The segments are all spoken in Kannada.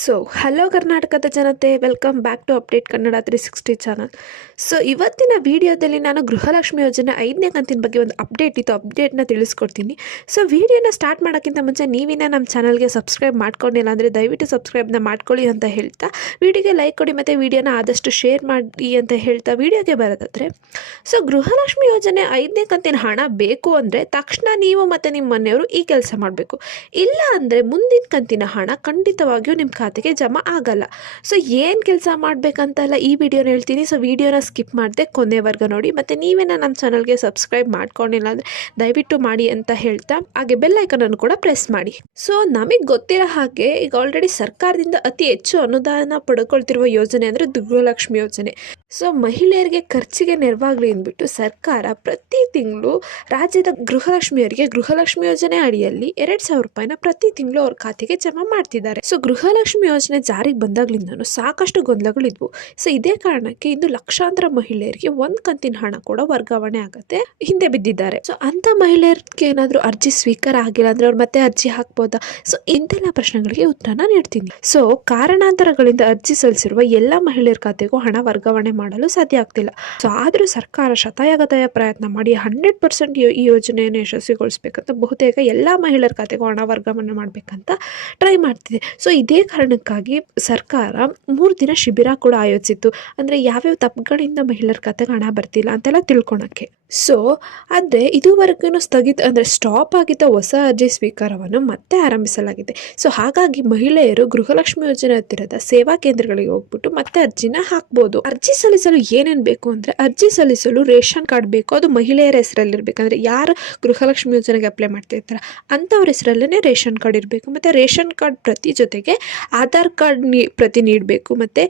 ಸೊ ಹಲೋ ಕರ್ನಾಟಕದ ಜನತೆ, welcome back to update Kannada 360 channel. So ಇವತ್ತಿನ ವಿಡಿಯೋದಲ್ಲಿ ನಾನು ಗೃಹಲಕ್ಷ್ಮಿ ಯೋಜನೆ 5ನೇ ಕಂತಿನ ಬಗ್ಗೆ ಒಂದು ಅಪ್ಡೇಟ್ನ ತಿಳಿಸ್ಕೊಡ್ತೀನಿ. ಸೊ ವಿಡಿಯೋನ ಸ್ಟಾರ್ಟ್ ಮಾಡೋಕ್ಕಿಂತ ಮುಂಚೆ ನೀವಿನ ನಮ್ಮ ಚಾನಲ್ಗೆ ಸಬ್ಸ್ಕ್ರೈಬ್ ಮಾಡ್ಕೊಂಡಿಲ್ಲ ಅಂದರೆ ದಯವಿಟ್ಟು ಸಬ್ಸ್ಕ್ರೈಬ್ನ ಮಾಡ್ಕೊಳ್ಳಿ ಅಂತ ಹೇಳ್ತಾ, ವಿಡಿಯೋಗೆ ಲೈಕ್ ಕೊಡಿ ಮತ್ತು ವಿಡಿಯೋನ ಆದಷ್ಟು ಶೇರ್ ಮಾಡಿ ಅಂತ ಹೇಳ್ತಾ ವಿಡಿಯೋಗೆ ಬರೋದಾದರೆ, ಸೊ ಗೃಹಲಕ್ಷ್ಮಿ ಯೋಜನೆ 5ನೇ ಕಂತಿನ ಹಣ ಬೇಕು ಅಂದರೆ ತಕ್ಷಣ ನೀವು ಮತ್ತು ನಿಮ್ಮ ಮನೆಯವರು ಈ ಕೆಲಸ ಮಾಡಬೇಕು. ಇಲ್ಲ ಅಂದರೆ ಮುಂದಿನ ಕಂತಿನ ಹಣ ಖಂಡಿತವಾಗಿಯೂ ನಿಮ್ಮ ಖಾತೆಗೆ ಜಮಾ ಆಗಲ್ಲ. ಸೊ ಏನು ಕೆಲಸ ಮಾಡಬೇಕಂತೆಲ್ಲ ಈ ವಿಡಿಯೋನ ಹೇಳ್ತೀನಿ. ಸೊ ವಿಡಿಯೋನ ಸ್ಕಿಪ್ ಮಾಡದೆ ಕೊನೆವರೆಗೂ ನೋಡಿ. ಮತ್ತು ನೀವೇನ ನಮ್ಮ ಚಾನಲ್ಗೆ ಸಬ್ಸ್ಕ್ರೈಬ್ ಮಾಡ್ಕೊಂಡಿಲ್ಲ ಅಂದರೆ ದಯವಿಟ್ಟು ಮಾಡಿ ಅಂತ ಹೇಳ್ತಾ, ಹಾಗೆ ಬೆಲ್ ಐಕನನ್ನು ಕೂಡ ಪ್ರೆಸ್ ಮಾಡಿ. ಸೊ ನಮಗೆ ಗೊತ್ತಿರೋ ಹಾಗೆ ಈಗ ಆಲ್ರೆಡಿ ಸರ್ಕಾರದಿಂದ ಅತಿ ಹೆಚ್ಚು ಅನುದಾನ ಪಡ್ಕೊಳ್ತಿರುವ ಯೋಜನೆ ಅಂದರೆ ಗೃಹಲಕ್ಷ್ಮಿ ಯೋಜನೆ. ಸೊ ಮಹಿಳೆಯರಿಗೆ ಖರ್ಚಿಗೆ ನೆರವಾಗಲಿ ಅಂದ್ಬಿಟ್ಟು ಸರ್ಕಾರ ಪ್ರತಿ ತಿಂಗಳು ರಾಜ್ಯದ ಗೃಹಲಕ್ಷ್ಮಿಯರಿಗೆ ಗೃಹಲಕ್ಷ್ಮಿ ಯೋಜನೆ ಅಡಿಯಲ್ಲಿ 2,000 ರೂಪಾಯಿನ ಪ್ರತಿ ತಿಂಗಳು ಅವ್ರ ಖಾತೆಗೆ ಜಮಾ ಮಾಡ್ತಿದ್ದಾರೆ. ಸೊ ಗೃಹಲಕ್ಷ್ಮಿ ಯೋಜನೆ ಜಾರಿಗೆ ಬಂದಾಗ್ಲಿಂದನೂ ಸಾಕಷ್ಟು ಗೊಂದಲಗಳಿದ್ವು. ಸೊ ಇದೇ ಕಾರಣಕ್ಕೆ ಇಂದು ಲಕ್ಷಾಂತರ ಮಹಿಳೆಯರಿಗೆ ಒಂದು ಕಂತಿನ ಹಣ ಕೂಡ ವರ್ಗಾವಣೆ ಆಗುತ್ತೆ ಹಿಂದೆ ಬಿದ್ದಿದ್ದಾರೆ. ಸೊ ಅಂತ ಮಹಿಳೆಯರಿಗೆ ಏನಾದರೂ ಅರ್ಜಿ ಸ್ವೀಕಾರ ಆಗಿಲ್ಲ ಅಂದ್ರೆ ಅವ್ರು ಮತ್ತೆ ಅರ್ಜಿ ಹಾಕ್ಬೋದಾ? ಸೊ ಇಂತೆಲ್ಲ ಪ್ರಶ್ನೆಗಳಿಗೆ ಉತ್ತರನ ನೀಡ್ತೀನಿ. ಸೊ ಕಾರಣಾಂತರಗಳಿಂದ ಅರ್ಜಿ ಸಲ್ಲಿಸಿರುವ ಎಲ್ಲ ಮಹಿಳೆಯರ ಖಾತೆಗೂ ಹಣ ವರ್ಗಾವಣೆ ಮಾಡಲು ಸಾಧ್ಯ ಆಗ್ತಿಲ್ಲ. ಸೊ ಆದರೂ ಸರ್ಕಾರ ಶತಾಯಗತಾಯ ಪ್ರಯತ್ನ ಮಾಡಿ 100% ಈ ಯೋಜನೆಯನ್ನು ಯಶಸ್ವಿಗೊಳಿಸಬೇಕಂತ ಬಹುತೇಕ ಎಲ್ಲ ಮಹಿಳೆಯರ ಖಾತೆಗೂ ಹಣ ವರ್ಗಾವಣೆ ಮಾಡಬೇಕಂತ ಟ್ರೈ ಮಾಡ್ತಿದೆ. ಸೊ ಇದೇ ಕಾರಣಕ್ಕಾಗಿ ಸರ್ಕಾರ 3 ದಿನ ಶಿಬಿರ ಕೂಡ ಆಯೋಜಿಸಿತ್ತು. ಅಂದರೆ ಯಾವ್ಯಾವ ತಪ್ಪುಗಳಿಂದ ಮಹಿಳೆಯರ ಖಾತೆಗೆ ಹಣ ಬರ್ತಿಲ್ಲ ಅಂತೆಲ್ಲ ತಿಳ್ಕೊಳಕ್ಕೆ. ಸೊ ಆದರೆ ಇದುವರೆಗೂ ಸ್ಥಗಿತ ಅಂದರೆ ಸ್ಟಾಪ್ ಆಗಿದ್ದ ಹೊಸ ಅರ್ಜಿ ಸ್ವೀಕಾರವನ್ನು ಮತ್ತೆ ಆರಂಭಿಸಲಾಗಿದೆ. ಸೊ ಹಾಗಾಗಿ ಮಹಿಳೆಯರು ಗೃಹಲಕ್ಷ್ಮಿ ಯೋಜನೆ ಹತ್ತಿರದ ಸೇವಾ ಕೇಂದ್ರಗಳಿಗೆ ಹೋಗ್ಬಿಟ್ಟು ಮತ್ತೆ ಅರ್ಜಿನ ಹಾಕ್ಬೋದು. ಅರ್ಜಿ ಸಲ್ಲಿಸಲು ಏನೇನು ಬೇಕು ಅಂದರೆ, ಅರ್ಜಿ ಸಲ್ಲಿಸಲು ರೇಷನ್ ಕಾರ್ಡ್ ಬೇಕು. ಅದು ಮಹಿಳೆಯರ ಹೆಸರಲ್ಲಿ ಇರಬೇಕಂದ್ರೆ ಯಾರು ಗೃಹಲಕ್ಷ್ಮಿ ಯೋಜನೆಗೆ ಅಪ್ಲೈ ಮಾಡ್ತಾ ಇರ್ತಾರೆ ಅಂಥವ್ರ ಹೆಸರಲ್ಲೇ ರೇಷನ್ ಕಾರ್ಡ್ ಇರಬೇಕು. ಮತ್ತು ರೇಷನ್ ಕಾರ್ಡ್ ಪ್ರತಿ ಜೊತೆಗೆ ಆಧಾರ್ ಕಾರ್ಡ್ ಪ್ರತಿ ನೀಡಬೇಕು. ಮತ್ತು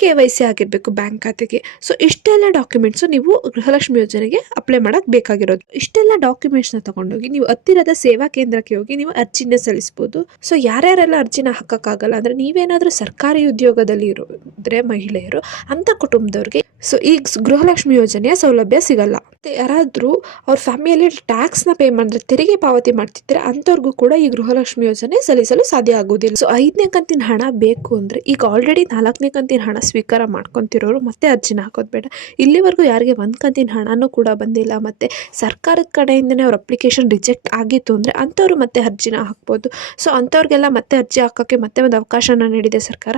KYC ಆಗಿರಬೇಕು ಬ್ಯಾಂಕ್ ಖಾತೆಗೆ. ಸೊ ಇಷ್ಟೆಲ್ಲ ಡಾಕ್ಯುಮೆಂಟ್ಸು ನೀವು ಗೃಹಲಕ್ಷ್ಮಿ ಯೋಜನೆಗೆ ಅಪ್ಲೈ ಮಾಡೋಕ್ಕೆ ಬೇಕಾಗಿರೋದು. ಇಷ್ಟೆಲ್ಲ ಡಾಕ್ಯುಮೆಂಟ್ಸ್ನ ತಗೊಂಡೋಗಿ ನೀವು ಹತ್ತಿರದ ಸೇವಾ ಕೇಂದ್ರಕ್ಕೆ ಹೋಗಿ ನೀವು ಅರ್ಜಿನ ಸಲ್ಲಿಸ್ಬೋದು. ಸೊ ಯಾರ್ಯಾರೆಲ್ಲ ಅರ್ಜಿನ ಹಾಕೋಕ್ಕಾಗಲ್ಲ ಅಂದರೆ, ನೀವೇನಾದರೂ ಸರ್ಕಾರಿ ಉದ್ಯೋಗದಲ್ಲಿ ಇರೋದ್ರೆ ಮಹಿಳೆಯರು, ಅಂಥ ಕುಟುಂಬದವ್ರಿಗೆ ಸೊ ಈ ಗೃಹಲಕ್ಷ್ಮಿ ಯೋಜನೆಯ ಸೌಲಭ್ಯ ಸಿಗಲ್ಲ. ಮತ್ತು ಯಾರಾದರೂ ಅವ್ರ ಫ್ಯಾಮಿಲಿಯಲ್ಲಿ ಟ್ಯಾಕ್ಸ್ನ ಪೇ ಮಾಡಿದ್ರೆ, ತೆರಿಗೆ ಪಾವತಿ ಮಾಡ್ತಿದ್ರೆ ಅಂಥವ್ರಿಗೂ ಕೂಡ ಈ ಗೃಹಲಕ್ಷ್ಮಿ ಯೋಜನೆ ಸಲ್ಲಿಸಲು ಸಾಧ್ಯ ಆಗೋದಿಲ್ಲ. ಸೊ 5ನೇ ಕಂತಿನ ಹಣ ಬೇಕು ಅಂದರೆ ಈಗ ಆಲ್ರೆಡಿ 4ನೇ ಕಂತಿನ ಹಣ ಸ್ವೀಕಾರ ಮಾಡ್ಕೊತಿರೋರು ಮತ್ತೆ ಅರ್ಜಿನ ಹಾಕೋದು ಬೇಡ. ಇಲ್ಲಿವರೆಗೂ ಯಾರಿಗೆ 1 ಕಂತಿನ ಹಣನೂ ಕೂಡ ಬಂದಿಲ್ಲ ಮತ್ತು ಸರ್ಕಾರದ ಕಡೆಯಿಂದನೇ ಅವ್ರ ಅಪ್ಲಿಕೇಶನ್ ರಿಜೆಕ್ಟ್ ಆಗಿತ್ತು ಅಂದರೆ ಅಂಥವ್ರು ಮತ್ತೆ ಅರ್ಜಿನ ಹಾಕ್ಬೋದು. ಸೊ ಅಂಥವ್ರಿಗೆಲ್ಲ ಮತ್ತೆ ಅರ್ಜಿ ಹಾಕೋಕ್ಕೆ ಮತ್ತೆ ಒಂದು ಅವಕಾಶನ ನೀಡಿದೆ ಸರ್ಕಾರ.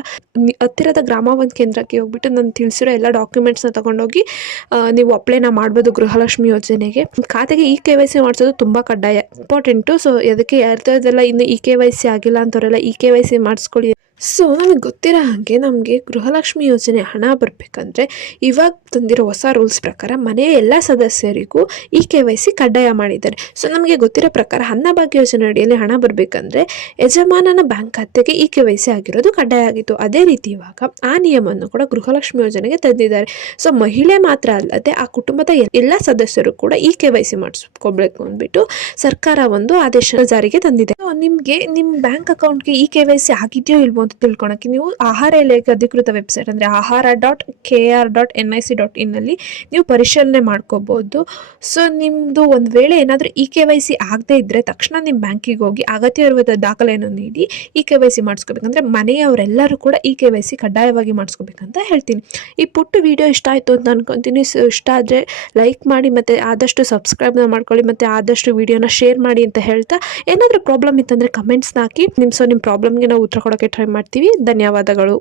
ಹತ್ತಿರದ ಗ್ರಾಮ ಒಂದು ಕೇಂದ್ರಕ್ಕೆ ಹೋಗ್ಬಿಟ್ಟು ನಾನು ತಿಳಿಸಿರೋ ಎಲ್ಲ ಡಾಕ್ಯುಮೆಂಟ್ಸ್ನ ತಗೊಂಡೋಗಿ ನೀವು ಅಪ್ಲೈನ ಮಾಡ್ಬೋದು ಗೃಹಲಕ್ಷ್ಮಿ ಯೋಜನೆಗೆ. ಖಾತೆಗೆ KYC ಮಾಡಿಸೋದು ತುಂಬ ಕಡ್ಡಾಯ, ಇಂಪಾರ್ಟೆಂಟು. ಸೊ ಅದಕ್ಕೆ ಯಾರ್ದೆಲ್ಲ ಇನ್ನು KYC ಆಗಿಲ್ಲ ಅಂಥವರೆಲ್ಲ KYC ಮಾಡಿಸ್ಕೊಳ್ಳಿ. ಸೊ ನಮಗೆ ಗೊತ್ತಿರೋ ಹಾಗೆ ನಮಗೆ ಗೃಹಲಕ್ಷ್ಮಿ ಯೋಜನೆ ಹಣ ಬರಬೇಕಂದ್ರೆ ಇವಾಗ ತಂದಿರೋ ಹೊಸ ರೂಲ್ಸ್ ಪ್ರಕಾರ ಮನೆಯ ಎಲ್ಲ ಸದಸ್ಯರಿಗೂ KYC ಕಡ್ಡಾಯ ಮಾಡಿದ್ದಾರೆ. ಸೊ ನಮಗೆ ಗೊತ್ತಿರೋ ಪ್ರಕಾರ ಅನ್ನಭಾಗ್ಯ ಯೋಜನೆ ಅಡಿಯಲ್ಲಿ ಹಣ ಬರಬೇಕಂದ್ರೆ ಯಜಮಾನನ ಬ್ಯಾಂಕ್ ಖಾತೆಗೆ KYC ಆಗಿರೋದು ಕಡ್ಡಾಯ ಆಗಿತ್ತು. ಅದೇ ರೀತಿ ಇವಾಗ ಆ ನಿಯಮವನ್ನು ಕೂಡ ಗೃಹಲಕ್ಷ್ಮಿ ಯೋಜನೆಗೆ ತಂದಿದ್ದಾರೆ. ಸೊ ಮಹಿಳೆ ಮಾತ್ರ ಅಲ್ಲದೆ ಆ ಕುಟುಂಬದ ಎಲ್ಲ ಸದಸ್ಯರು ಕೂಡ KYC ಮಾಡಿಸ್ಕೋಬೇಕು ಅಂದ್ಬಿಟ್ಟು ಸರ್ಕಾರ ಒಂದು ಆದೇಶ ಜಾರಿಗೆ ತಂದಿದೆ. ನಿಮಗೆ ನಿಮ್ಮ ಬ್ಯಾಂಕ್ ಅಕೌಂಟ್ಗೆ KYC ಆಗಿದೆಯೋ ಇಲ್ವೋ ಅಂತ ತಿಳ್ಕೊಳಕ್ಕೆ ನೀವು ಆಹಾರ ಇಲಾಖೆ ಅಧಿಕೃತ ವೆಬ್ಸೈಟ್ ಅಂದರೆ ahara.kr.nic.in ಅಲ್ಲಿ ನೀವು ಪರಿಶೀಲನೆ ಮಾಡ್ಕೋಬಹುದು. ಸೊ ನಿಮ್ಮದು ಒಂದು ವೇಳೆ ಏನಾದರೂ KYC ಆಗದೇ ಇದ್ದರೆ ತಕ್ಷಣ ನಿಮ್ಮ ಬ್ಯಾಂಕಿಗೆ ಹೋಗಿ ಅಗತ್ಯವಿರುವ ದಾಖಲೆಯನ್ನು ನೀಡಿ KYC ಮಾಡಿಸ್ಕೋಬೇಕಂದ್ರೆ ಮನೆಯವರೆಲ್ಲರೂ ಕೂಡ KYC ಕಡ್ಡಾಯವಾಗಿ ಮಾಡಿಸ್ಕೋಬೇಕಂತ ಹೇಳ್ತೀನಿ. ಈ ಪುಟ್ಟ ವಿಡಿಯೋ ಇಷ್ಟ ಆಯಿತು ಅಂತ ಅನ್ಕೊತೀನಿ. ಸೊ ಇಷ್ಟ ಆದರೆ ಲೈಕ್ ಮಾಡಿ ಮತ್ತು ಆದಷ್ಟು ಸಬ್ಸ್ಕ್ರೈಬ್ನ ಮಾಡ್ಕೊಳ್ಳಿ ಮತ್ತು ಆದಷ್ಟು ವಿಡಿಯೋನ ಶೇರ್ ಮಾಡಿ ಅಂತ ಹೇಳ್ತಾ, ಏನಾದರೂ ಪ್ರಾಬ್ಲಮ್ ಇತ್ತಂದರೆ ಕಮೆಂಟ್ಸ್ನ ಹಾಕಿ ನಿಮ್ಮ ಪ್ರಾಬ್ಲಮ್ಗೆ ನಾವು ಉತ್ತರ ಕೊಡೋಕ್ಕೆ ಟ್ರೈ ಮಾಡ್ತೀವಿ. ಧನ್ಯವಾದಗಳು.